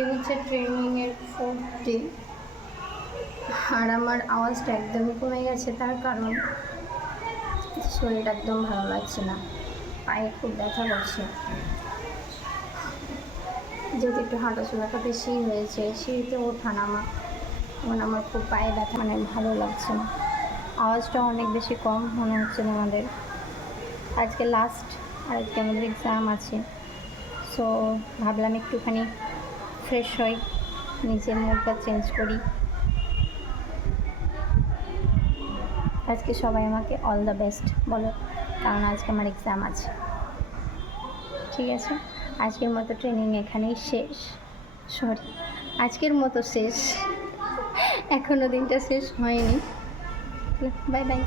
আজকে হচ্ছে ট্রেনিংয়ের 4th ডে, আর আমার আওয়াজটা একদমই কমে গেছে। তার কারণ শরীরটা একদম ভালো লাগছে না, পায়ে খুব ব্যথা করছে। যেহেতু একটু হাঁটাচলাটা বেশি হয়েছে, সিঁড়িতে ওঠা নামা, এখন আমার খুব পায়ে ব্যথা, মানে ভালো লাগছে না। আওয়াজটা অনেক বেশি কম মনে হচ্ছে আমাদের। আজকে লাস্ট, আর আজকে আমাদের এক্সাম আছে। সো ভাবলাম একটুখানি ফ্রেশ হই, নিজের মুডটা চেঞ্জ করি। আজকে সবাই আমাকে অল দ্য বেস্ট বলো, কারণ আজকে আমার এক্সাম আছে। ঠিক আছে, আজকের মতো ট্রেনিং এখানেই শেষ। আজকের মতো শেষ, এখনও দিনটা শেষ হয়নি। Bye bye.